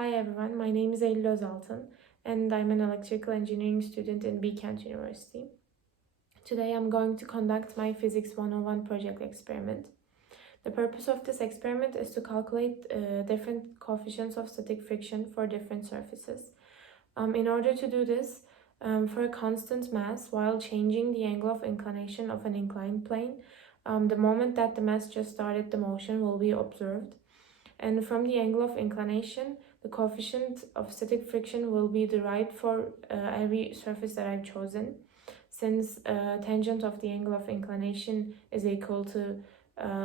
Hi everyone, my name is Eylül Özaltın and I'm an electrical engineering student in Bilkent University. Today I'm going to conduct my Physics 101 project experiment. The purpose of this experiment is to calculate different coefficients of static friction for different surfaces. In order to do this, for a constant mass while changing the angle of inclination of an inclined plane, the moment that the mass just started the motion will be observed. And from the angle of inclination, the coefficient of static friction will be derived for every surface that I've chosen, since tangent of the angle of inclination is equal to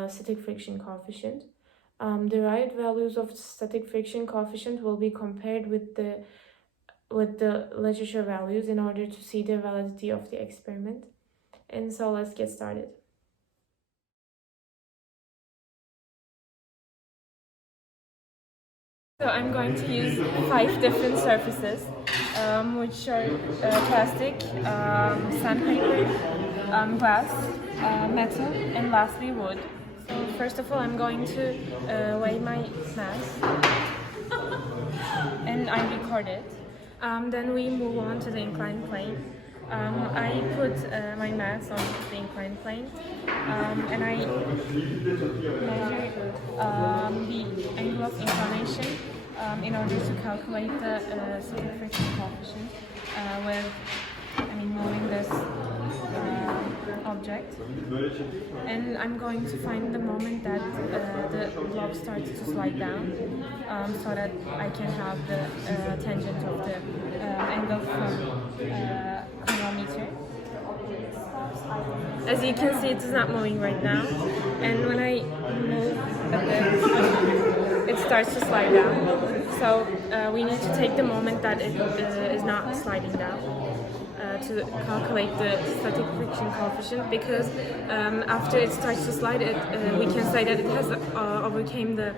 static friction coefficient. Derived values of static friction coefficient will be compared with the literature values in order to see the validity of the experiment. And so let's get started. So I'm going to use 5 different surfaces, which are plastic, sandpaper, glass, metal, and lastly wood. So first of all, I'm going to weigh my mass, and I record it. Then we move on to the inclined plane. I put my mass on the inclined plane, and I measure the angle of inclination in order to calculate the static friction coefficient moving this object. And I'm going to find the moment that the block starts to slide down, so that I can have the tangent of the angle from chronometer. As you can see, it is not moving right now, and when I move a bit, it starts to slide down. So we need to take the moment that it is not sliding down to calculate the static friction coefficient, because after it starts to slide, we can say that it has overcame the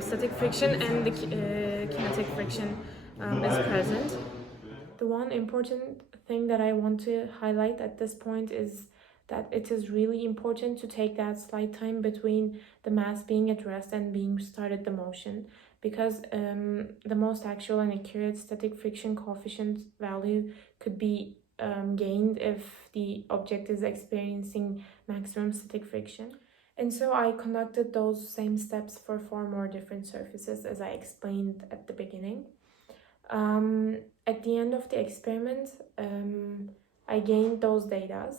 static friction and the kinetic friction is present. The one important thing that I want to highlight at this point is that it is really important to take that slide time between the mass being at rest and being started the motion, because the most actual and accurate static friction coefficient value could be gained if the object is experiencing maximum static friction. And so I conducted those same steps for 4 more different surfaces, as I explained at the beginning. At the end of the experiment, I gained those data.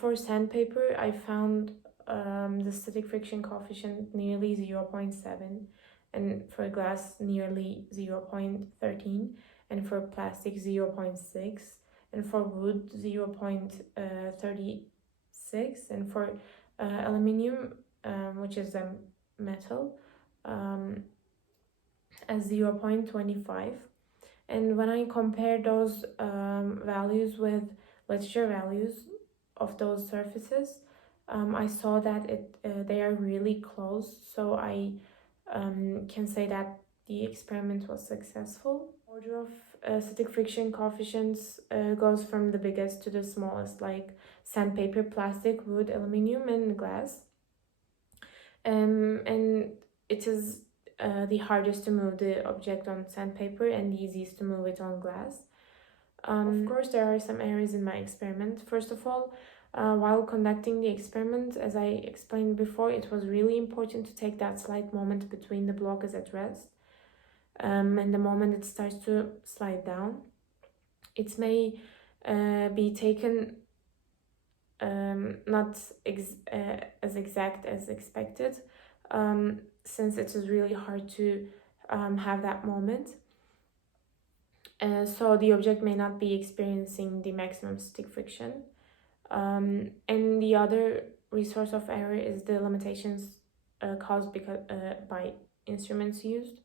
For sandpaper, I found the static friction coefficient nearly 0.7, and for glass nearly 0.13, and for plastic 0.6, and for wood 0.36, and for aluminium, which is a metal, as 0.25. And when I compare those values with literature values of those surfaces, I saw that they are really close, so I can say that the experiment was successful. Order of static friction coefficients goes from the biggest to the smallest, like sandpaper, plastic, wood, aluminium, and glass. And it is the hardest to move the object on sandpaper and the easiest to move it on glass. Of course, there are some errors in my experiment. First of all, while conducting the experiment, as I explained before, it was really important to take that slight moment between the block is at rest and the moment it starts to slide down. It may be taken not as exact as expected, since it is really hard to have that moment. So the object may not be experiencing the maximum static friction. And the other resource of error is the limitations caused by instruments used.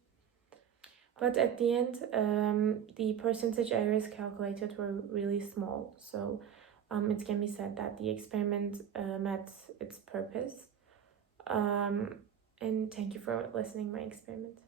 But at the end, the percentage errors calculated were really small, so it can be said that the experiment met its purpose. And thank you for listening to my experiment.